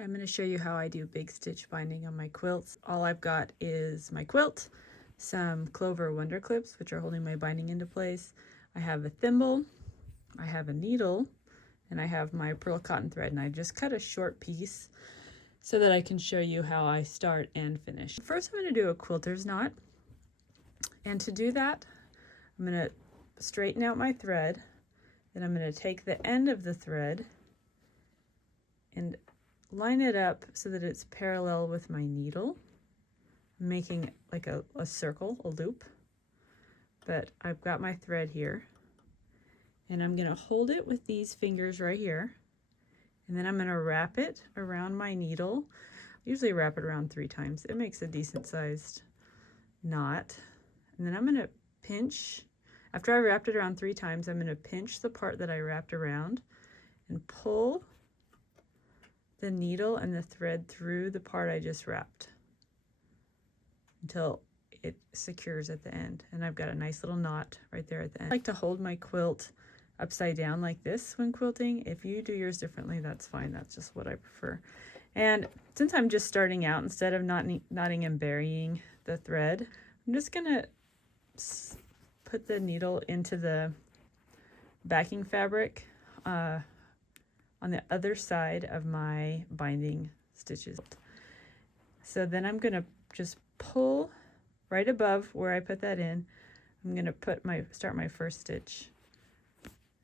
I'm going to show you how I do big stitch binding on my quilts. All I've got is my quilt, some clover wonder clips, which are holding my binding into place. I have a thimble, I have a needle, and I have my pearl cotton thread, and I just cut a short piece so that I can show you how I start and finish. First, I'm going to do a quilter's knot, and to do that, I'm going to straighten out my thread, then I'm going to take the end of the thread and line it up so that it's parallel with my needle, making like a circle, a loop. But I've got my thread here, and I'm going to hold it with these fingers right here, and then I'm going to wrap it around my needle. I usually wrap it around 3 times. It makes a decent sized knot. And then I'm going to pinch. After I wrapped it around 3 times, I'm going to pinch the part that I wrapped around and pull the needle and the thread through the part I just wrapped until it secures at the end. And I've got a nice little knot right there at the end. I like to hold my quilt upside down like this when quilting. If you do yours differently, that's fine. That's just what I prefer. And since I'm just starting out, instead of knotting and burying the thread, I'm just gonna put the needle into the backing fabric on the other side of my binding stitches. So then I'm going to just pull right above where I put that in. I'm going to start my first stitch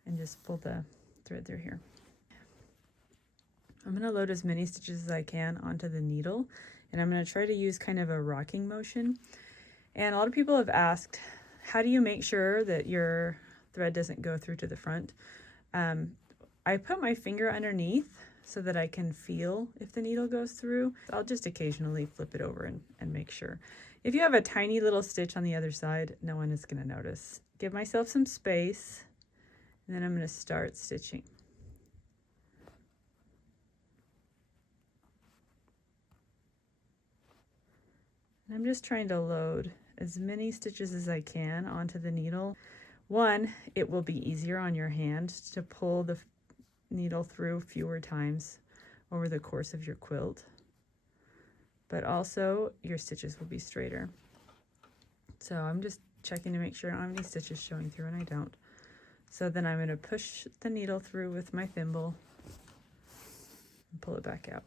and just pull the thread through here. I'm going to load as many stitches as I can onto the needle, and I'm going to try to use kind of a rocking motion. And a lot of people have asked, how do you make sure that your thread doesn't go through to the front? I put my finger underneath so that I can feel if the needle goes through. I'll just occasionally flip it over and make sure. If you have a tiny little stitch on the other side, no one is going to notice. Give myself some space, and then I'm going to start stitching. And I'm just trying to load as many stitches as I can onto the needle. One, it will be easier on your hand to pull the needle through fewer times over the course of your quilt, but also your stitches will be straighter. So I'm just checking to make sure I don't have any stitches showing through, and I don't. So then I'm going to push the needle through with my thimble and pull it back out.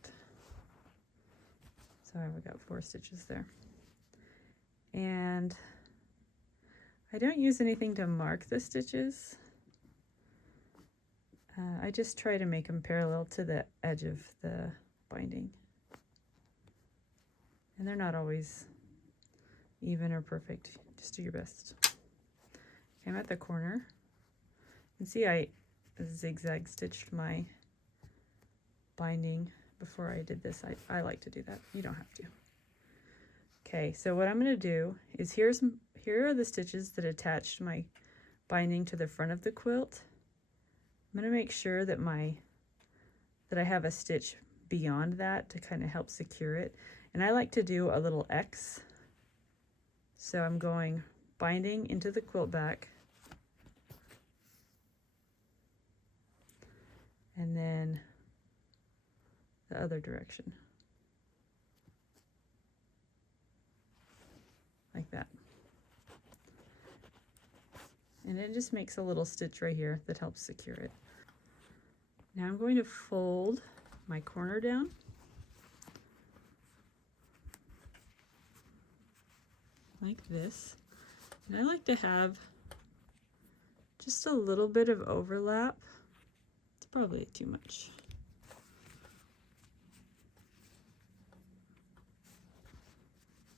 So I've got 4 stitches there. And I don't use anything to mark the stitches. I just try to make them parallel to the edge of the binding. And they're not always even or perfect. Just do your best. Okay, I'm at the corner. You can see I zigzag stitched my binding before I did this. I like to do that. You don't have to. Okay, so what I'm going to do is here are the stitches that attached my binding to the front of the quilt. I'm going to make sure that I have a stitch beyond that to kind of help secure it. And I like to do a little X. So I'm going binding into the quilt back, and then the other direction. Like that. And it just makes a little stitch right here that helps secure it. Now I'm going to fold my corner down. Like this. And I like to have just a little bit of overlap. It's probably too much.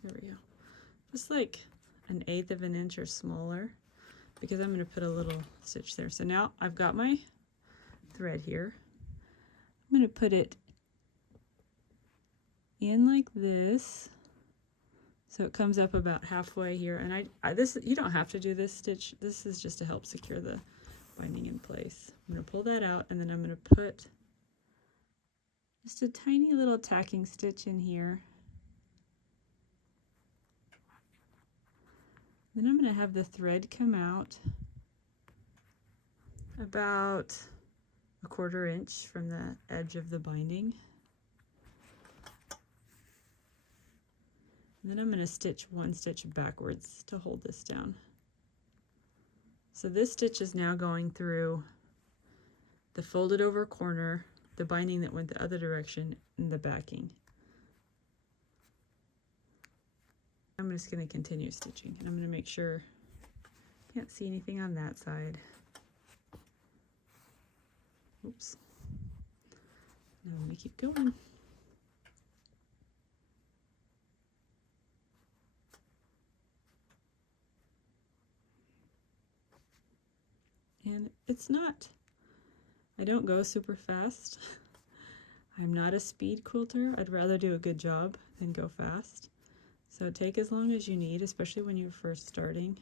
There we go. Just like 1/8 of an inch or smaller, because I'm going to put a little stitch there. So now I've got my thread here. I'm going to put it in like this, so it comes up about halfway here. And you don't have to do this stitch. This is just to help secure the binding in place. I'm going to pull that out, and then I'm going to put just a tiny little tacking stitch in here. Then I'm going to have the thread come out about 1/4 inch from the edge of the binding. And then I'm going to stitch one stitch backwards to hold this down. So this stitch is now going through the folded over corner, the binding that went the other direction, and the backing. I'm just going to continue stitching, and I'm going to make sure can't see anything on that side. Oops. Now I'm going to keep going. And it's not, I don't go super fast. I'm not a speed quilter. I'd rather do a good job than go fast. So take as long as you need, especially when you're first starting,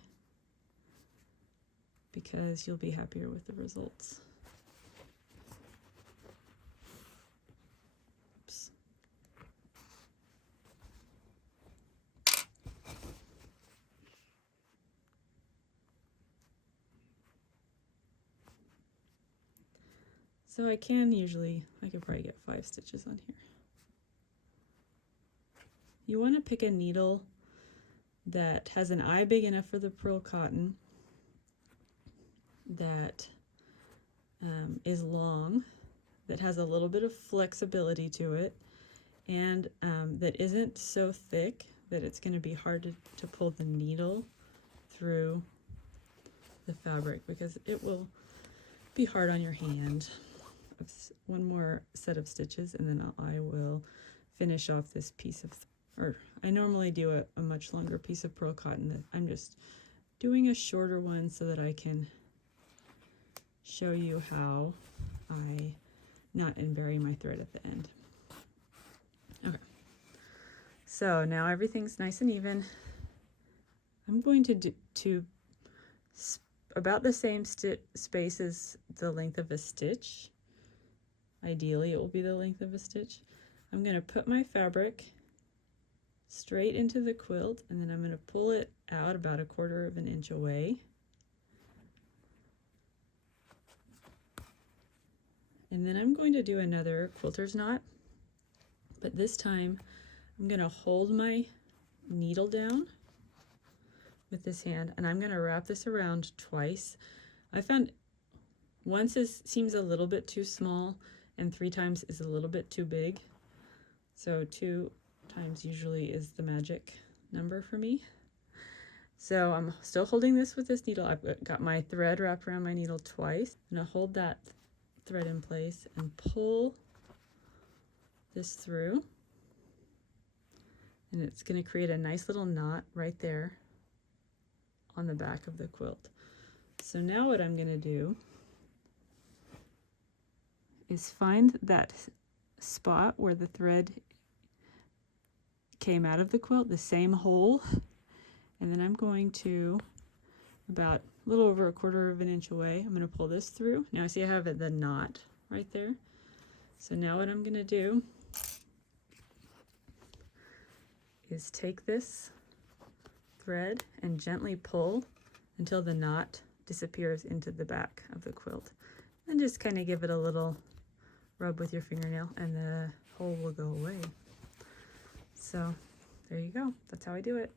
because you'll be happier with the results. Oops. So I could probably get 5 stitches on here. You want to pick a needle that has an eye big enough for the pearl cotton, that is long, that has a little bit of flexibility to it, and that isn't so thick that it's going to be hard to pull the needle through the fabric, because it will be hard on your hand. One more set of stitches and then I will finish off this piece of, or I normally do a much longer piece of pearl cotton. I'm just doing a shorter one so that I can show you how I knot and bury my thread at the end. Okay, so now everything's nice and even. I'm going to do about the same space as the length of a stitch. Ideally, it will be the length of a stitch. I'm going to put my fabric straight into the quilt, and then I'm going to pull it out about 1/4 of an inch away. And then I'm going to do another quilter's knot, but this time I'm going to hold my needle down with this hand, and I'm going to wrap this around twice. I found once seems a little bit too small, and 3 times is a little bit too big. So 2 times usually is the magic number for me. So I'm still holding this with this needle. I've got my thread wrapped around my needle twice. I'm going to hold that thread in place and pull this through. And it's going to create a nice little knot right there on the back of the quilt. So now what I'm going to do is find that spot where the thread came out of the quilt, the same hole, and then I'm going to, about a little over 1/4 of an inch away, I'm going to pull this through. Now see I have the knot right there. So now what I'm going to do is take this thread and gently pull until the knot disappears into the back of the quilt, and just kind of give it a little rub with your fingernail and the hole will go away. So there you go. That's how I do it.